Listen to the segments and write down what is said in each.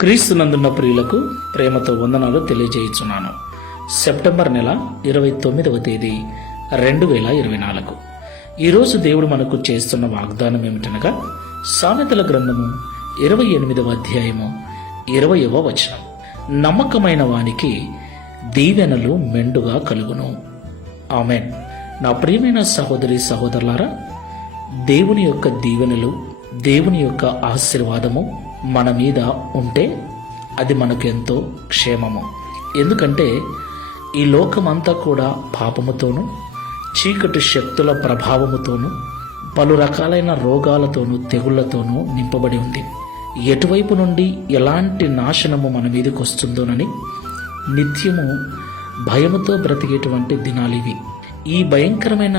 క్రీస్తునందున్న ప్రియులకు ప్రేమతో వందనాలు తెలియజేయుచున్నాను. సెప్టెంబర్ నెల ఇరవై తొమ్మిదవ తేదీ రెండు వేల ఇరవై నాలుగు. ఈరోజు దేవుడు మనకు చేస్తున్న వాగ్దానం ఏమిటనగా సామెతల గ్రంథము ఇరవై ఎనిమిదవ అధ్యాయము ఇరవయవ వచనం. నమ్మకమైన వానికి దీవెనలు మెండుగా కలుగును. ఆమెన్. నా ప్రియమైన సహోదరి సహోదరులారా దేవుని యొక్క దీవెనలు దేవుని యొక్క ఆశీర్వాదము మన మీద ఉంటే అది మనకెంతో క్షేమము. ఎందుకంటే ఈ లోకమంతా కూడా పాపముతోనూ చీకటి శక్తుల ప్రభావముతోనూ పలు రకాలైన రోగాలతోనూ తెగుళ్ళతోనూ నింపబడి ఉంది. ఎటువైపు నుండి ఎలాంటి నాశనము మన మీదకి వస్తుందోనని నిత్యము భయముతో బ్రతికేటువంటి దినాలివి ఈ భయంకరమైన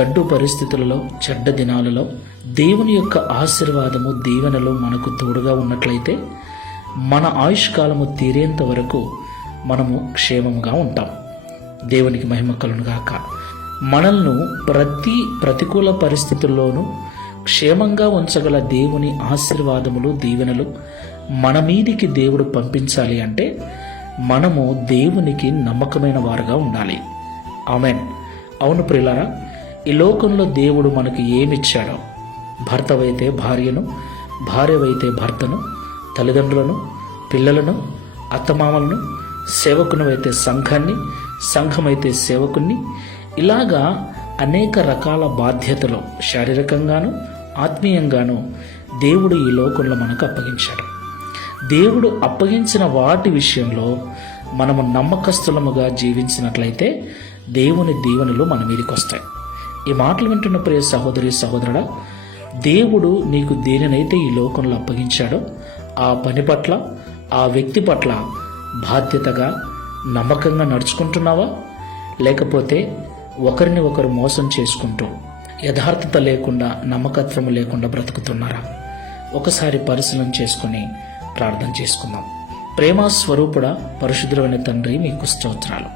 గడ్డు పరిస్థితులలో చెడ్డ దినాలలో దేవుని యొక్క ఆశీర్వాదము దీవెనలు మనకు తోడుగా ఉన్నట్లయితే మన ఆయుష్కాలము తీరేంత వరకు మనము క్షేమంగా ఉంటాం. దేవునికి మహిమ కలునుగాక మనల్ని ప్రతి ప్రతికూల పరిస్థితుల్లోనూ క్షేమంగా ఉంచగల దేవుని ఆశీర్వాదములు దీవెనలు మన మీదికి దేవుడు పంపించాలి అంటే మనము దేవునికి నమ్మకమైన వారుగా ఉండాలి. ఆమెన్. అవును ప్రిలారా ఈ లోకంలో దేవుడు మనకు ఏమిచ్చాడో? భర్తవైతే భార్యను భార్యవైతే భర్తను తల్లిదండ్రులను పిల్లలను అత్తమామలను సేవకునివైతే సంఘాన్ని సంఘమైతే సేవకుణ్ణి ఇలాగా అనేక రకాల బాధ్యతలు శారీరకంగాను ఆత్మీయంగాను దేవుడు ఈ లోకంలో మనకు అప్పగించాడు. దేవుడు అప్పగించిన వాటి విషయంలో మనము నమ్మకస్తులముగా జీవించినట్లయితే దేవుని దీవెనలు మన మీదకి వస్తాయి ఈ మాటలు వింటున్న ప్రియ సహోదరి సహోదరుడా దేవుడు నీకు దేనినైతే ఈ లోకంలో అప్పగించాడో ఆ పని పట్ల ఆ వ్యక్తి పట్ల బాధ్యతగా నమ్మకంగా నడుచుకుంటున్నావా? లేకపోతే ఒకరిని ఒకరు మోసం చేసుకుంటూ యథార్థత లేకుండా నమ్మకత్వం లేకుండా బ్రతుకుతున్నారా? ఒకసారి పరిశీలన చేసుకుని ప్రార్థన చేసుకుందాం. ప్రేమ స్వరూపుడ పరిశుద్ధమైన తండ్రి మీకు స్తోత్రాలు.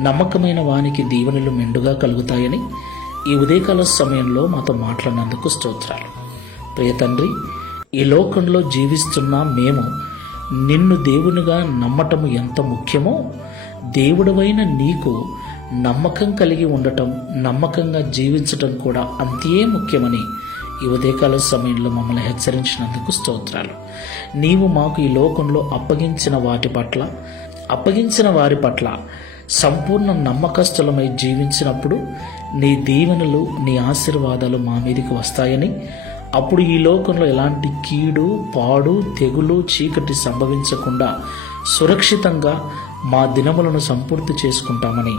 నమ్మకమైన వానికి దీవెనలు మెండుగా కలుగుతాయని ఈ ఉదయకాల సమయంలో మాతో మాట్లాడినందుకు స్తోత్రాలు. ప్రియ తండ్రి ఈ లోకంలో జీవిస్తున్న మేము నిన్ను దేవునిగా నమ్మటము ఎంత ముఖ్యమో దేవుడవైన నీకు నమ్మకం కలిగి ఉండటం నమ్మకంగా జీవించటం కూడా అంతే ముఖ్యమని ఈ ఉదయకాల సమయంలో మమ్మల్ని హెచ్చరించినందుకు స్తోత్రాలు. నీవు మాకు ఈ లోకంలో అప్పగించిన వాటి పట్ల అప్పగించిన వారి పట్ల సంపూర్ణ నమ్మకస్తులమై జీవించినప్పుడు నీ దీవెనలు నీ ఆశీర్వాదాలు మా మీదకి వస్తాయని అప్పుడు ఈ లోకంలో ఎలాంటి కీడు పాడు తెగులు చీకటి సంభవించకుండా సురక్షితంగా మా దినములను సంపూర్తి చేసుకుంటామని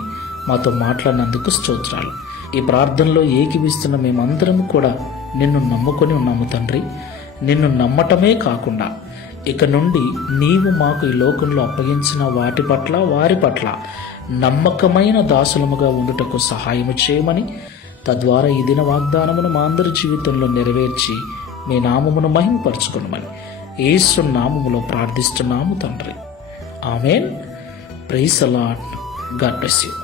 మాతో మాట్లాడినందుకు స్తోత్రాలు. ఈ ప్రార్థనలో ఏకివిస్తున్న మేమందరం కూడా నిన్ను నమ్ముకొని ఉన్నాము తండ్రి. నిన్ను నమ్మటమే కాకుండా ఇక నుండి నీవు మాకు ఈ లోకంలో అప్పగించిన వాటి పట్ల వారి పట్ల నమ్మకమైన దాసులముగా ఉండుటకు సహాయము చేయమని తద్వారా ఈ దిన వాగ్దానమును మా అందరి జీవితంలో నెరవేర్చి మీ నామమును మహిమపరచుకునమని ఏసు నామములో ప్రార్థిస్తున్నాము తండ్రి. Amen. Praise a lot God bless you.